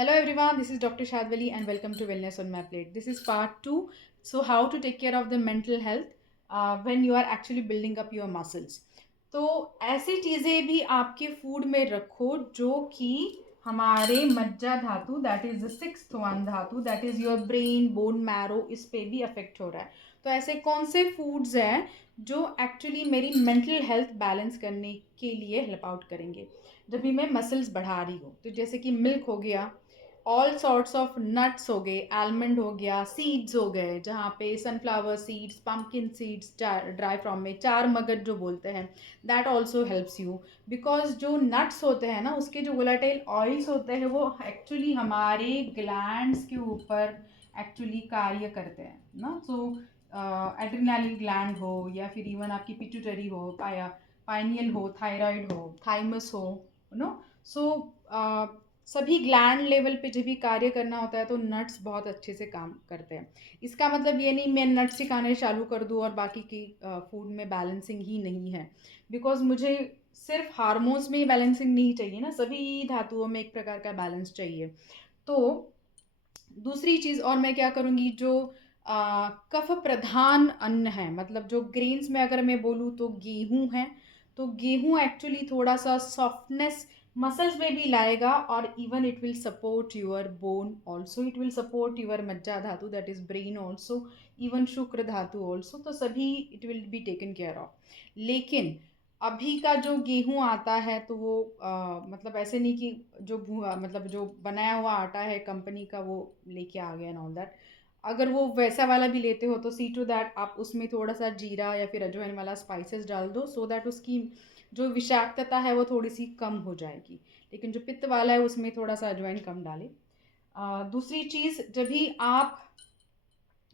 Hello everyone, this is Dr. Shadwali and welcome to Wellness on My Plate. This is part 2. So, how to take care of the mental health when you are actually building up your muscles. तो ऐसी चीज़ें भी आपके food में रखो जो कि हमारे मज्जा धातु that is the sixth one dhatu that is your brain bone marrow इस पे भी अफेक्ट हो रहा है। तो ऐसे कौन से फूड्स हैं जो एक्चुअली मेरी मेंटल हेल्थ बैलेंस करने के लिए हेल्प आउट करेंगे जब भी मैं मसल्स बढ़ा रही हूँ। तो जैसे कि मिल्क हो गया, ऑल सॉर्ट्स ऑफ नट्स हो गए, आलमंड हो गया, सीड्स हो गए जहाँ पे sunflower seeds, pumpkin seeds, dry from में चार मगज जो बोलते हैं, that also helps you. Because जो नट्स होते हैं ना, उसके जो वोलाटाइल ऑयल्स होते हैं वो एक्चुअली हमारे ग्लैंड्स के ऊपर एक्चुअली कार्य करते हैं ना। सो एड्रिनालिन ग्लैंड हो या फिर इवन आपकी पिट्यूटरी हो, पाइनियल हो, थायराइड हो, थाइमस हो, नो। सो सभी ग्लैंड लेवल पे जब भी कार्य करना होता है तो नट्स बहुत अच्छे से काम करते हैं। इसका मतलब ये नहीं मैं नट्स ही खाने चालू कर दूँ और बाकी की फूड में बैलेंसिंग ही नहीं है। बिकॉज मुझे सिर्फ हार्मोन्स में ही बैलेंसिंग नहीं चाहिए ना, सभी धातुओं में एक प्रकार का बैलेंस चाहिए। तो दूसरी चीज़ और मैं क्या करूँगी, जो कफ प्रधान अन्न है, मतलब जो ग्रेन्स में अगर मैं बोलूँ तो गेहूँ है। तो गेहूँ एक्चुअली थोड़ा सा सॉफ्टनेस मसल्स में भी लाएगा और even it will support your bone also, it will support your मज्जा धातु that is brain also, even शुक्र धातु ऑल्सो। तो सभी it will be taken care of. लेकिन अभी का जो गेहूं आता है तो वो मतलब ऐसे नहीं कि जो मतलब जो बनाया हुआ आटा है कंपनी का वो लेके आ गया एंड ऑल दैट। अगर वो वैसा वाला भी लेते हो तो सी टू दैट आप उसमें थोड़ा सा जीरा या फिर अजवाइन वाला स्पाइसेस डाल दो, सो दैट उसकी जो विषाक्तता है वो थोड़ी सी कम हो जाएगी। लेकिन जो पित्त वाला है उसमें थोड़ा सा अजवाइन कम डालें। दूसरी चीज़, जब भी आप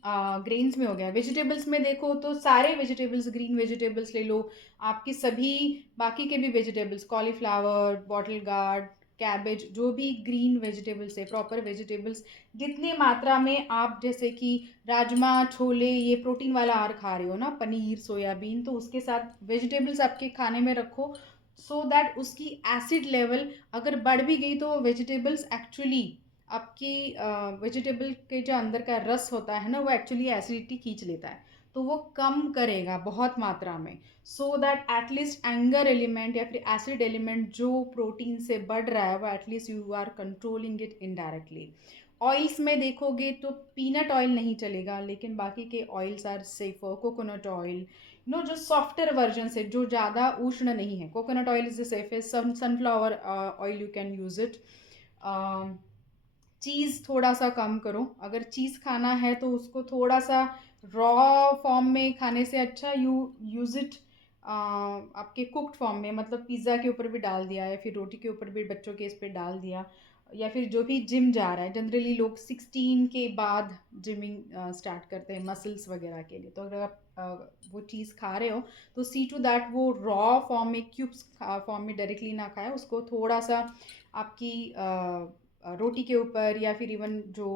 ग्रेन्स में हो गया, वेजिटेबल्स में देखो तो सारे वेजिटेबल्स, ग्रीन वेजिटेबल्स ले लो, आपकी सभी बाकी के भी vegetables, cauliflower, bottle gourd, cabbage, जो भी ग्रीन वेजिटेबल्स है, प्रॉपर वेजिटेबल्स जितनी मात्रा में आप जैसे कि राजमा, छोले, ये प्रोटीन वाला आहार खा रहे हो ना, पनीर, सोयाबीन, तो उसके साथ वेजिटेबल्स आपके खाने में रखो, सो दैट उसकी एसिड लेवल अगर बढ़ भी गई तो वेजिटेबल्स एक्चुअली आपकी वेजिटेबल के जो अंदर का रस होता है ना वो एक्चुअली एसिडिटी खींच लेता है, तो वो कम करेगा बहुत मात्रा में, so that at least anger element या फिर एसिड एलिमेंट जो प्रोटीन से बढ़ रहा है वो at least you are controlling it indirectly. Oils में देखोगे तो पीनट ऑयल नहीं चलेगा, लेकिन बाकी के oils are safer, coconut oil no, जो सॉफ्टर वर्जन है जो ज़्यादा उष्ण नहीं है, coconut oil is the safest, sunflower oil you can use it. Cheese थोड़ा सा कम करो, अगर चीज़ खाना है तो उसको थोड़ा सा रॉ फॉर्म में खाने से अच्छा यू यूज़ इट आपके कुक्ड फॉर्म में, मतलब पिज़्ज़ा के ऊपर भी डाल दिया या फिर रोटी के ऊपर भी बच्चों के इस पे डाल दिया। या फिर जो भी जिम जा रहा है, जनरली लोग 16 के बाद जिमिंग स्टार्ट करते हैं मसल्स वगैरह के लिए, तो अगर आप वो चीज़ खा रहे हो तो सी टू दैट वो रॉ फॉर्म में, क्यूब्स फॉर्म में डायरेक्टली ना खाए, उसको थोड़ा सा आपकी रोटी के ऊपर या फिर इवन जो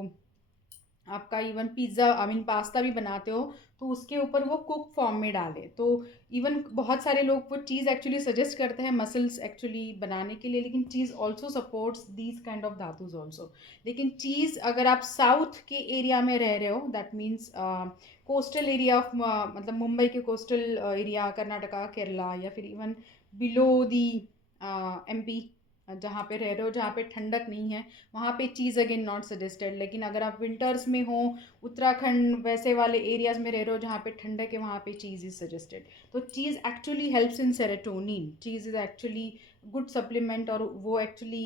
आपका even pizza I mean pasta भी बनाते हो तो उसके ऊपर वो कुक फॉर्म में डालें। तो इवन बहुत सारे लोग वो चीज़ एक्चुअली सजेस्ट करते हैं मसल्स एक्चुअली बनाने के लिए, लेकिन cheese also supports these kind of dhatus also. लेकिन चीज़ अगर आप साउथ के एरिया में रह रहे हो, that means coastal area of मतलब मुंबई के कोस्टल एरिया, कर्नाटका, केरला, या फिर इवन बिलो दी एमपी, जहाँ पे रह रहे हो जहाँ पे ठंडक नहीं है, वहाँ पे चीज़ अगेन नॉट सजेस्टेड। लेकिन अगर आप विंटर्स में हो, उत्तराखंड वैसे वाले एरियाज में रह रहे हो जहाँ पे ठंडक है, वहाँ पे चीज़ इज सजेस्टेड। तो cheese actually helps in serotonin, cheese is actually good supplement, और वो एक्चुअली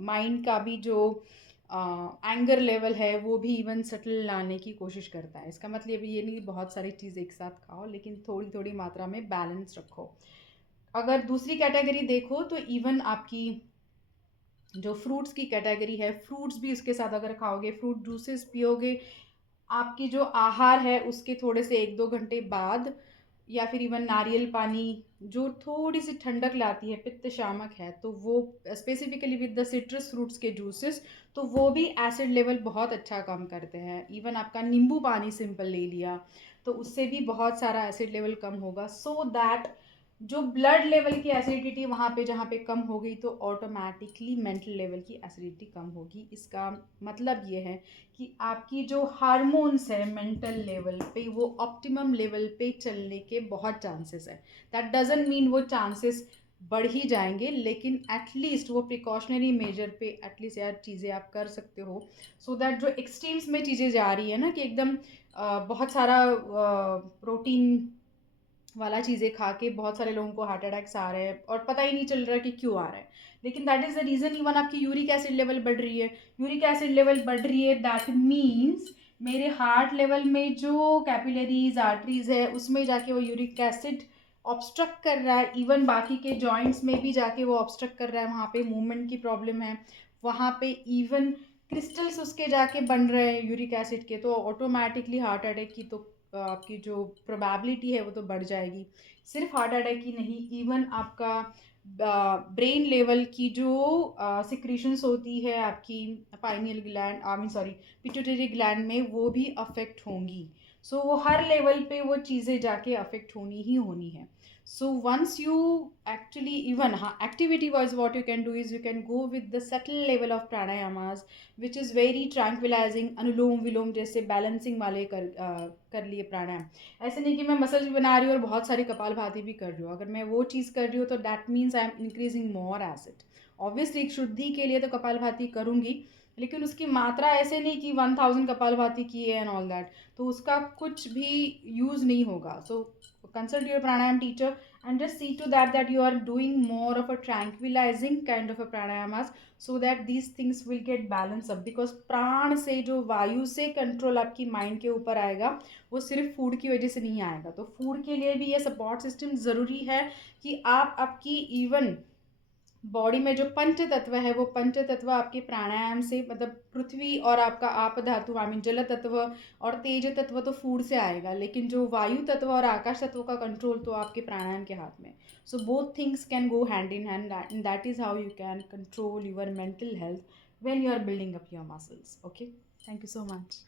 माइंड का भी जो एंगर लेवल है वो भी इवन सेटल लाने की कोशिश करता है। इसका मतलब ये नहीं बहुत सारी चीज़ एक साथ खाओ, लेकिन थोड़ी थोड़ी मात्रा में बैलेंस रखो। अगर दूसरी कैटेगरी देखो तो इवन आपकी जो फ्रूट्स की कैटेगरी है, फ्रूट्स भी इसके साथ अगर खाओगे, फ्रूट जूसेस पियोगे, आपकी जो आहार है उसके थोड़े से 1-2 घंटे बाद, या फिर इवन नारियल पानी जो थोड़ी सी ठंडक लाती है, पित्त शामक है, तो वो specifically with the citrus fruits के जूसेस, तो वो भी एसिड लेवल बहुत अच्छा कम करते हैं। इवन आपका नींबू पानी सिंपल ले लिया तो उससे भी बहुत सारा एसिड लेवल कम होगा, सो दैट जो ब्लड लेवल की एसिडिटी वहाँ पे जहाँ पे कम हो गई तो ऑटोमेटिकली मेंटल लेवल की एसिडिटी कम होगी। इसका मतलब ये है कि आपकी जो हार्मोन्स है मेंटल लेवल पे वो ऑप्टिमम लेवल पे चलने के बहुत चांसेस है। दैट डजंट मीन वो चांसेस बढ़ ही जाएंगे, लेकिन एटलीस्ट वो प्रिकॉशनरी मेजर पे एटलीस्ट यार चीज़ें आप कर सकते हो, सो दैट जो एक्सट्रीम्स में चीज़ें जा रही है ना कि एकदम बहुत सारा प्रोटीन वाला चीज़ें खा के बहुत सारे लोगों को हार्ट अटैक्स आ रहे हैं और पता ही नहीं चल रहा कि क्यों आ रहा है। लेकिन that is the reason even आपकी यूरिक एसिड लेवल बढ़ रही है। यूरिक एसिड लेवल बढ़ रही है दैट मीन्स मेरे हार्ट लेवल में जो कैपिलरीज आर्टरीज है उसमें जाके वो यूरिक एसिड ऑब्स्ट्रक्ट कर रहा है। इवन बाकी के जॉइंट्स में भी जाके वो ऑब्स्ट्रक्ट कर रहा है, वहाँ पे मूवमेंट की प्रॉब्लम है, वहाँ पे इवन क्रिस्टल्स उसके जाके बन रहे हैं यूरिक एसिड के, तो ऑटोमेटिकली हार्ट अटैक की तो आपकी जो प्रोबेबिलिटी है वो तो बढ़ जाएगी। सिर्फ हार्ट अटैक की नहीं, इवन आपका ब्रेन लेवल की जो सिक्रीशंस होती है आपकी pineal gland I mean sorry pituitary gland में, वो भी अफेक्ट होंगी। सो वो हर लेवल पे वो चीज़ें जाके अफेक्ट होनी ही होनी है। So once you actually even activity wise what you can do is you can go with the subtle level of pranayamas which is very tranquilizing। अनुलोम विलोम जैसे बैलेंसिंग वाले कर लिए प्राणायाम। ऐसे नहीं कि मैं मसल भी बना रही हूँ और बहुत सारी कपाल भाती भी कर रही हूँ। अगर मैं वो चीज़ कर रही हूँ तो that means I am increasing more acid. Obviously शुद्धि के लिए तो कपाल भाती करूँगी, लेकिन उसकी मात्रा ऐसे नहीं कि 1000 कपाल भाती की है एंड ऑल दैट, तो उसका कुछ भी यूज़ नहीं होगा। सो consult your pranayam teacher and just see to that you are doing more of a tranquilizing kind of a pranayamas so that these things will get balanced up। because प्राण से जो वायु से कंट्रोल आपकी mind के ऊपर आएगा वो सिर्फ फूड की वजह से नहीं आएगा। तो फूड के लिए भी ये सपोर्ट सिस्टम ज़रूरी है कि आप आपकी इवन बॉडी में जो पंच तत्व है वो पंच तत्व आपके प्राणायाम से, मतलब पृथ्वी और आपका आप धातु आई मीन जल तत्व और तेज तत्व तो फूड से आएगा, लेकिन जो वायु तत्व और आकाश तत्व का कंट्रोल तो आपके प्राणायाम के हाथ में। So both things can go hand in hand and that is how you can control your mental health when you are building up your muscles. Okay, thank you so much.